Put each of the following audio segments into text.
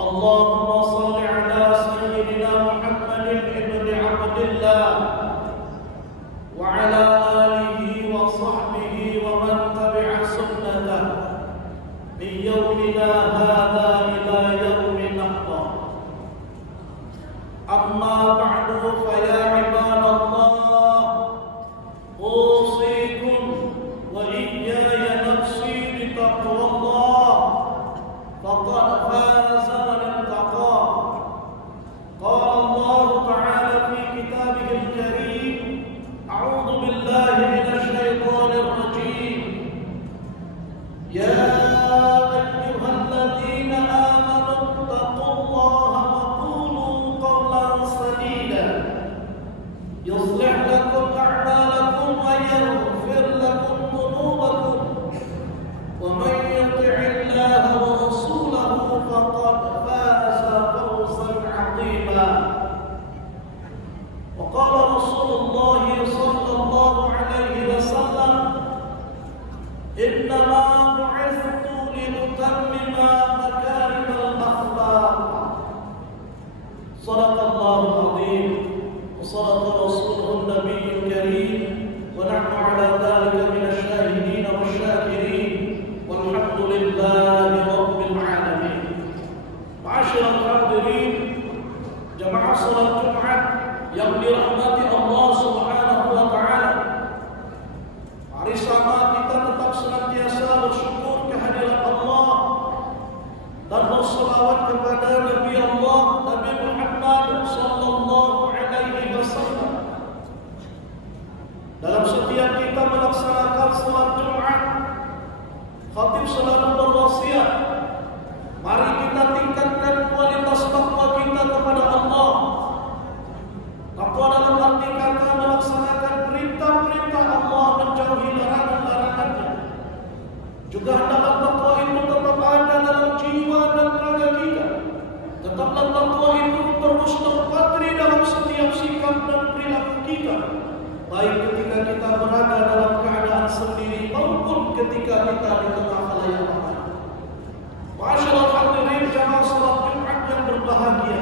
اللهم صل على سيدنا محمد بن عبد الله وعلى آله وصحبه ومن تبع سنته من يومنا هذا إلى يوم النحر. أما بعد فيا عباد الله أوصيكم وإياي نفسي بتقوى الله فقد فاز من اتقى. قال الله تعالى في كتابه الكريم: أعوذ بالله من الشيطان الرجيم. يا أيها الذين آمنوا اتقوا الله وقولوا قولا سديدا يصلح لكم أعمالكم ويغفر لكم ذنوبكم ومن يطع الله ورسوله فقد فاز فوزا عظيما. وقال رسول الله صلى الله عليه وسلم: إنما بعثت لأتمم مكارم الأخلاق. صدق الله العظيم وصدق رسوله النبي الكريم ونحن على ذلك من الشاهدين والشاكرين والحمد لله رب العالمين. معاشر الحاضرين jamaah salat Jumat yang dirahmati Allah Subhanahu wa taala. Mari sama kita tetap senantiasa bersyukur kehadiran Allah dan berselawat kepada Nabi Allah Nabi Muhammad sallallahu alaihi wasallam. Dalam setiap kita melaksanakan salat Jumat, khatib selalu berwasiat, mari kita tingkatkan kualitas takwa kita kepada Allah. Takwa dalam arti kata melaksanakan perintah-perintah Allah, menjauhi larangan-larangannya. Juga hendaklah takwa itu tetap ada dalam jiwa dan raga kita. Tetaplah takwa itu terus terpatri dalam setiap sikap dan perilaku kita, baik ketika kita berada dalam keadaan sendiri maupun ketika kita di tengah khalayak ramai. Masyaallah hadirin jamaah salat Jumat yang berbahagia.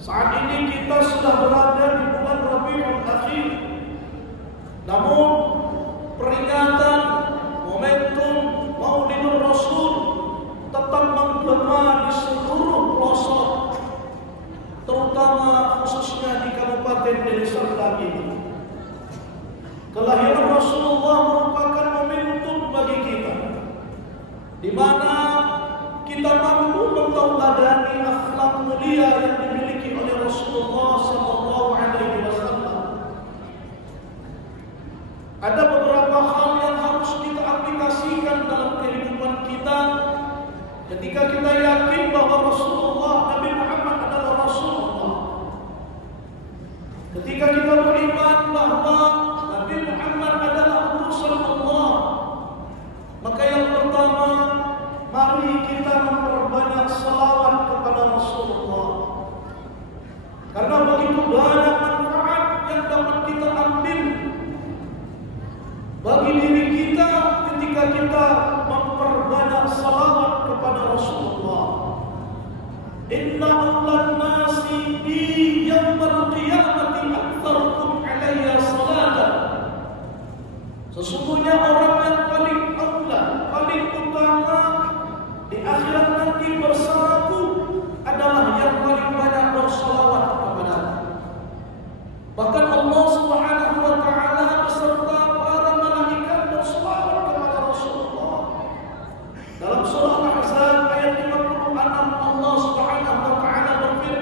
Saat ini kita sudah berada di bulan Rabiul Akhir. Namun peringatan momentum Maulidul Rasul tetap menggema di seluruh pelosok, terutama khususnya di Kabupaten Deli Serdang ini. Kelahiran Rasulullah merupakan momentum bagi kita, di mana kita mampu mentauladani akhlak mulia yang dimiliki oleh Rasulullah sallallahu alaihi wasallam. Ada beberapa hal yang harus kita aplikasikan dalam kehidupan kita ketika kita yakin bahwa Rasulullah Nabi Muhammad adalah Rasulullah. Ketika kita beriman bahwa Nabi Muhammad adalah utusan Allah, maka yang pertama, mari kita memperbanyak salawat kepada Rasulullah. Karena begitu banyak manfaat yang dapat kita ambil bagi diri kita ketika kita memperbanyak salawat kepada Rasulullah. Inna awlan nasi bi yaumil qiyamati aktsarukum alayya salatan. Sesungguhnya orang yang paling aula, paling utama di akhirat nanti bersamaku adalah yang paling banyak bersalawat kepada aku. Bahkan Allah Subhanahu wa taala beserta para malaikat bersalawat kepada Rasulullah. Dalam surah Al-Ahzab ayat 56 Allah Subhanahu wa taala berfirman,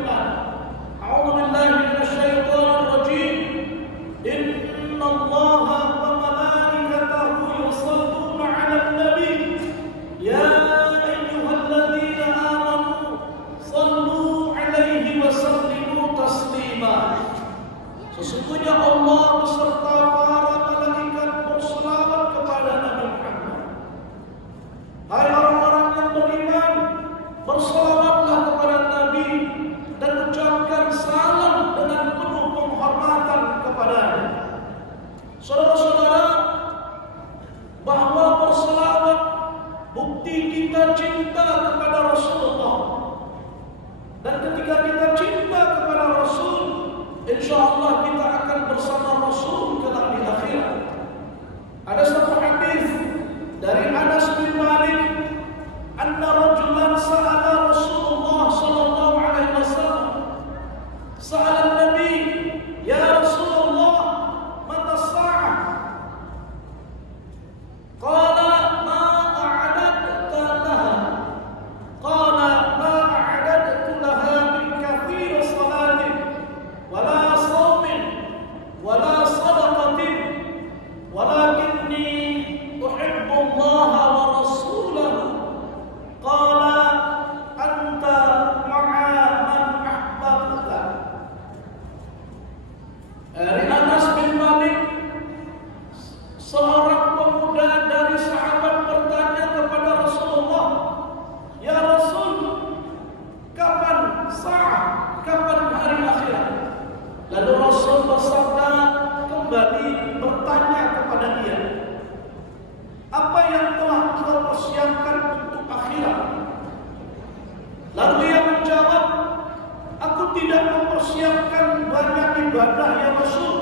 ibadah ya Rasul?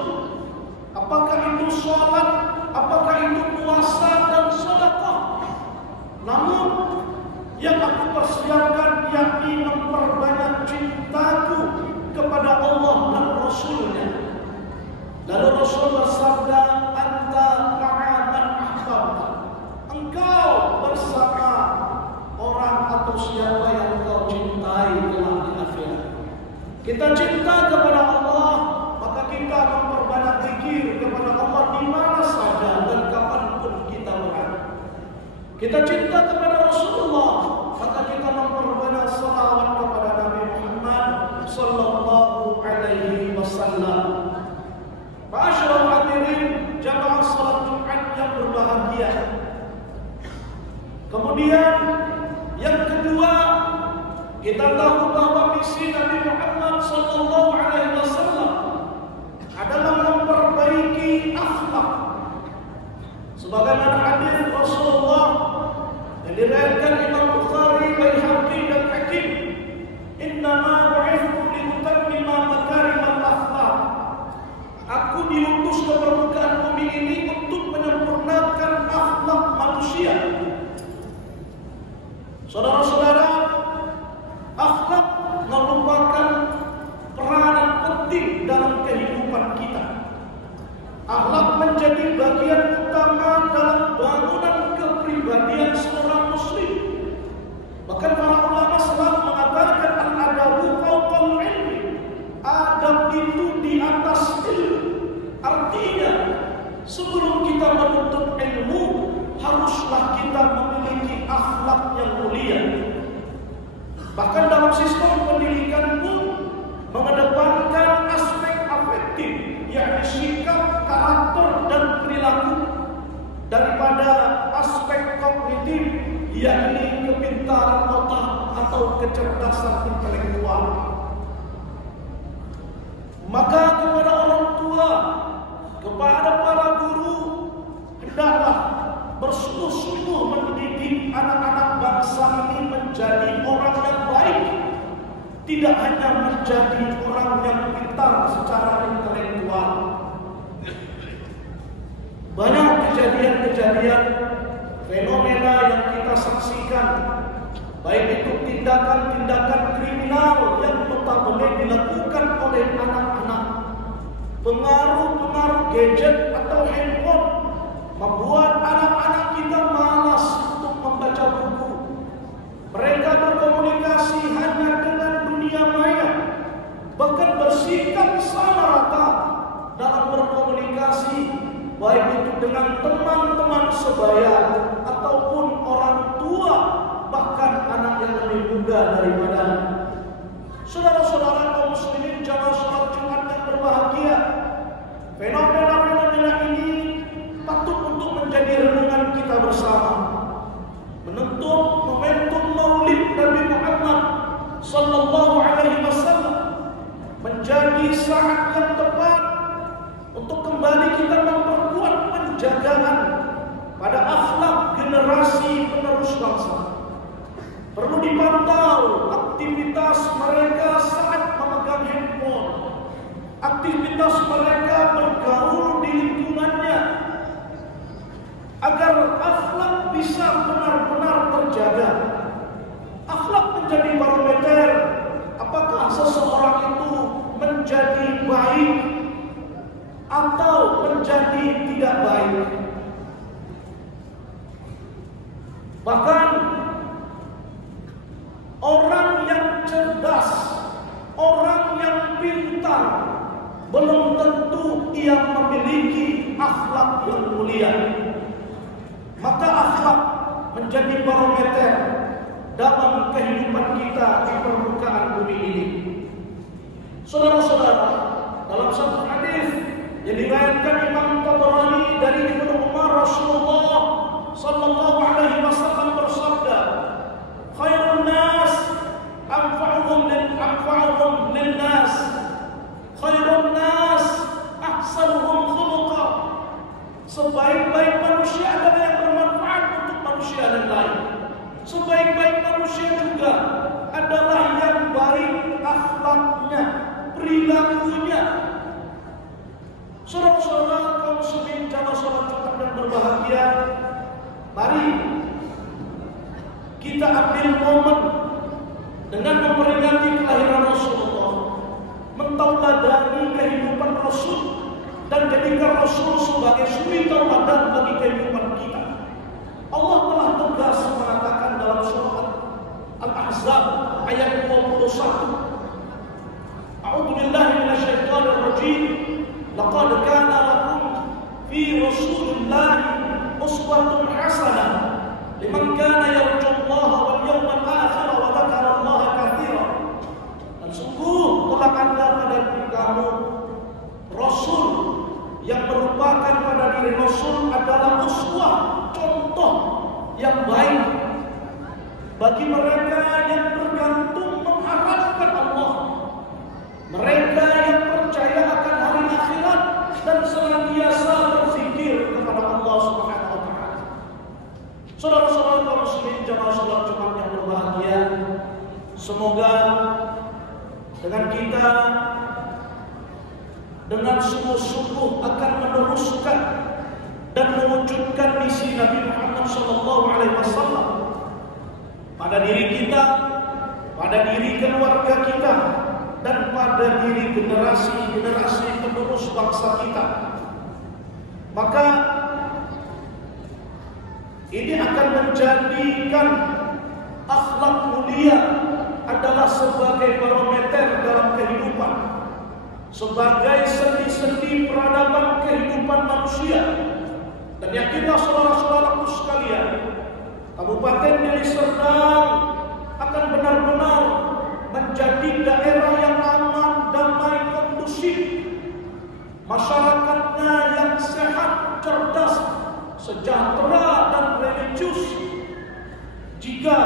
Apakah itu sholat? Apakah itu puasa dan sedekah? Namun yang aku persiapkan yakni memperbanyak cintaku kepada Allah dan Rasulnya. Lalu Rasul bersabda, anta ma'a man ahbabta. Engkau bersama orang atau siapa yang engkau cintai kelak di akhirat. Kita cinta kepada Allah, maka kita memperbanyak zikir kepada Allah di mana saja dan kapanpun kita berada. Kita cinta kepada Rasulullah, maka kita memperbanyak salawat kepada Nabi Muhammad sallallahu alaihi wasallam. Ma'asyiral hadirin jamaah salat Jumat yang berbahagia. Kemudian yang kedua, kita tahu bahwa misi Nabi Muhammad sallallahu alaihi wasallam adalah memperbaiki akhlak. Sebagaimana hadis Rasulullah yang diriwayatkan Imam Bukhari, Baihaqi dan Hakim, "Innama bu'ithtu li utammima makarimal akhlaq." Aku diutus ke permukaan bumi ini untuk menyempurnakan akhlak manusia. Saudara-saudara, akhlak merupakan peranan penting dalam kehidupan kita. Akhlak menjadi bagian utama dalam bangunan kepribadian seorang muslim. Bahkan para ulama selalu mengatakan al-adabu fawqal ilmi. Adab itu di atas ilmu. Artinya, sebelum kita menuntut ilmu, haruslah kita memiliki akhlak yang mulia. Bahkan dalam sistem pendidikan pun mengedepankan aspek afektif, yakni sikap, karakter, dan perilaku, daripada aspek kognitif, yakni kepintaran otak atau kecerdasan intelektual. Maka kepada orang tua, kepada para guru, hendaklah bersungguh-sungguh mendidik anak-anak bangsa ini menjadi orang yang baik, tidak hanya menjadi orang yang pintar secara intelektual. Banyak kejadian-kejadian, fenomena yang kita saksikan, baik itu tindakan-tindakan kriminal yang notabene dilakukan oleh anak-anak, pengaruh-pengaruh gadget atau handphone membuat anak-anak kita malas untuk membaca buku. Mereka berkomunikasi hanya dengan dunia maya, bahkan bersikap sama rata dalam berkomunikasi, baik itu dengan teman-teman sebaya ataupun orang tua, bahkan anak yang lebih muda daripadanya. Saudara-saudara kaum muslimin jamaah salat Jumat yang berbahagia, fenomena-fenomena ini patut untuk menjadi renungan kita bersama. Menuntut momentum Maulid Nabi Muhammad sallallahu alaihi wasallam menjadi saat yang tepat untuk kembali kita memperkuat penjagaan pada akhlak generasi penerus bangsa. Perlu dipantau aktivitas mereka saat memegang handphone, aktivitas mereka bergaul di lingkungannya, agar akhlak bisa benar-benar terjaga. Akhlak menjadi barometer apakah seseorang itu menjadi baik atau menjadi tidak baik. Bahkan orang yang cerdas, orang yang pintar, belum tentu ia memiliki akhlak yang mulia. Maka akhlak menjadi barometer dalam kehidupan kita di permukaan bumi ini. Saudara-saudara, dalam satu hadis yang diriwayatkan Imam Tabrani dari Ibnu Umar, Rasulullah sallallahu alaihi wasallam bersabda, "Khairun nas anfa'uhum lin-nas, khairun nas ahsanuhum khuluqan." Sebaik-baik manusia adalah yang bermanfaat untuk manusia yang lain. Sebaik-baik manusia juga adalah yang baik akhlaknya, perilakunya. mengambil momen dengan memperingati kelahiran Rasulullah, mentauladani kehidupan Rasul dan jadikan Rasul sebagai suri tauladan bagi kehidupan kita. Allah telah tegas mengatakan dalam surah Al-Ahzab ayat 21, A'udzu billahi minasyaitonir rajim. Laqad kana lakum fi Rasulillahi uswatun hasanah liman kana yarjullaha wal yawmal akhir wa dzakara Allaha katsiran. Dan sungguh telah ada pada diri kamu Rasul yang merupakan pada diri Rasul adalah uswah, contoh yang baik bagi mereka yang bergantung mengharapkan Allah, mereka yang percaya akan hari akhirat dan senantiasa berzikir kepada Allah Subhanahu wa taala. Saudara-saudara kaum muslimin jamaah salat Jumat yang berbahagia, semoga dengan kita dengan sungguh-sungguh akan meneruskan dan mewujudkan misi Nabi Muhammad SAW pada diri kita, pada diri keluarga kita, dan pada diri generasi-generasi penerus bangsa kita. Maka ini akan menjadikan akhlak mulia adalah sebagai barometer dalam kehidupan, sebagai sendi-sendi peradaban kehidupan manusia. Dan yang kita saudara-saudaraku sekalian, Kabupaten Deli Serdang akan benar-benar menjadi daerah yang aman, damai, kondusif, masyarakatnya yang sehat, cerdas, sejahtera dan religius. Jika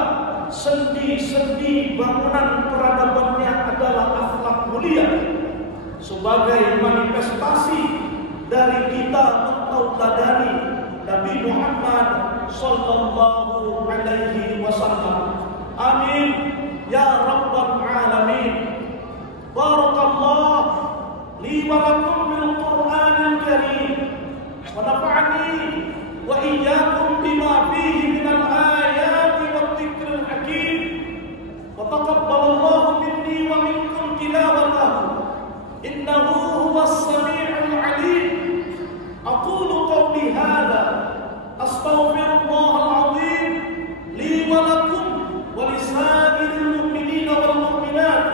sendi-sendi bangunan peradabannya adalah akhlak mulia, sebagai manifestasi dari kita mentauladani Nabi Muhammad sallallahu alaihi wasallam. Amin ya rabbal alamin. Barakallah li wa lakum bil Qur'anil karim wa nafa'ani wa iyyakum bima fihi minal ayati wat dzikril hakim. Wa taqabbalallahu minni wa minkum tilawatahu innahu huwas sami'ul 'alim. Aqulu qawli hadha astaghfirullahal 'azim li wa lakum wa lisa'iril mu'minina wal mu'minat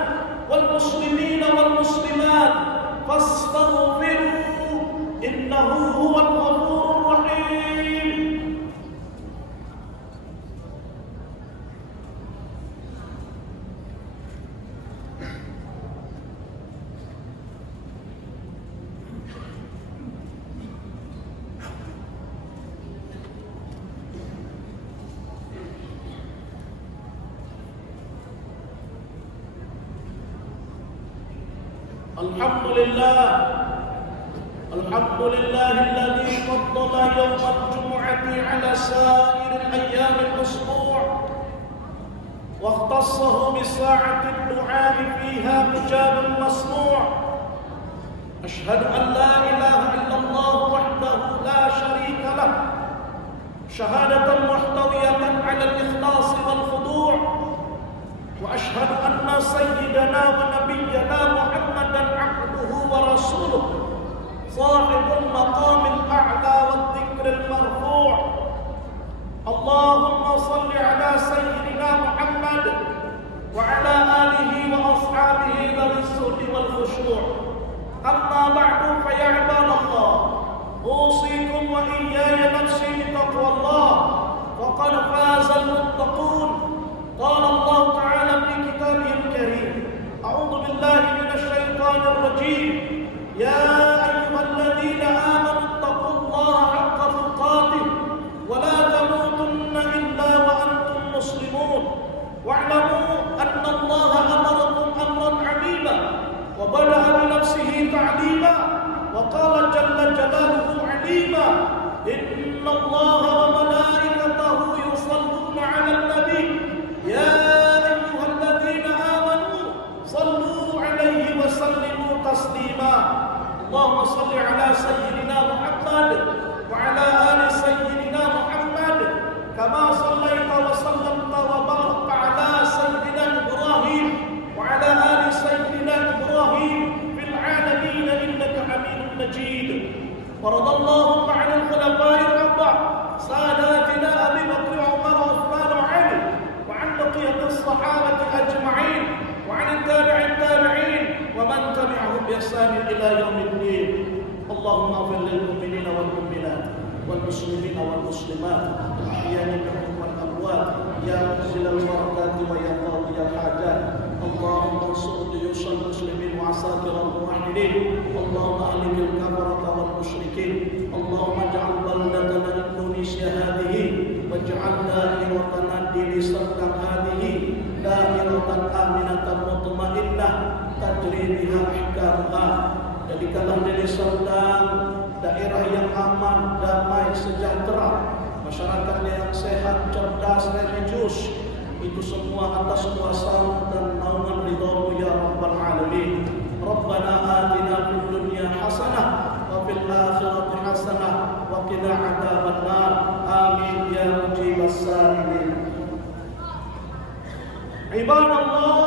wal muslimina wal muslimat fastaghfiruhu innahu huwal ghafurur rahim. الحمد لله الذي فضل يوم الجمعة على سائر الأيام الأسبوع واختصه بساعة الدعاء فيها مجاب المسموع. أشهد أن لا إله إلا الله وحده لا شريك له شهادة محتوية على الإخلاص والخضوع. وأشهد أن سيدنا ونبينا محمدا عبده ورسوله صاحب المقام الأعلى والذكر المرفوع. اللهم صل على سيدنا محمد وعلى آله وأصحابه ذوي الزهد والخشوع. أما بعد فيا عباد الله أوصيكم وإياي نفسي بتقوى الله وقد فاز المتقون. قال الله تعالى في كتابه الكريم أعوذ بالله من الشيطان الرجيم يا أيها الذين آمنوا اتقوا الله حق تقاته ولا تموتن إلا وأنتم مسلمون واعلموا أن الله أمركم أمرا عظيما وبدأ بنفسه تعليما وقال جل جلاله عليما إن الله وملائكته يصلون على النبي يا أيها الذين آمنوا صلوا عليه وسلموا تسليما. اللهم صل على سيدنا محمد وعلى آل سيدنا محمد كما صليت وسلمت وباركت Faradallahu ma'al khulafa'ir arba'ah sadatina Abi Bakr wa Umar wa Uthman wa Ali wa 'an baqiyatis sahabati ajma'in wa 'an tabi'in wa man tabi'ahum bi ihsan ila yaumiddin. Allahumma ighfir lil mu'minina wal mu'minat wal muslimina wal muslimat ahya'i minhum wal amwat ya mu'zilal barakati wa ya qadiyal hajat. Allahumma ansur juyushal muslimin wa asakiral muwahhidin. Allahumma ahlikil kafarata wal musyrikin. Allahumma ij'al baldatana Indonesia hadhihi waj'al da'iratan di Serdang hadhihi da'iratan aminatan mutmainnah tajri biha ahkamuha. Jadikanlah Deli Serdang daerah yang aman, damai, sejahtera, masyarakatnya yang sehat, cerdas, religius. Itu semua atas kuasa dan naungan ridhamu ya Rabbal Alamin. Rabbana atina fid dunya hasanah wa fil akhirati hasanah wa qina adzabannar. Amin ya mujibas sa'ilin. Ibadallah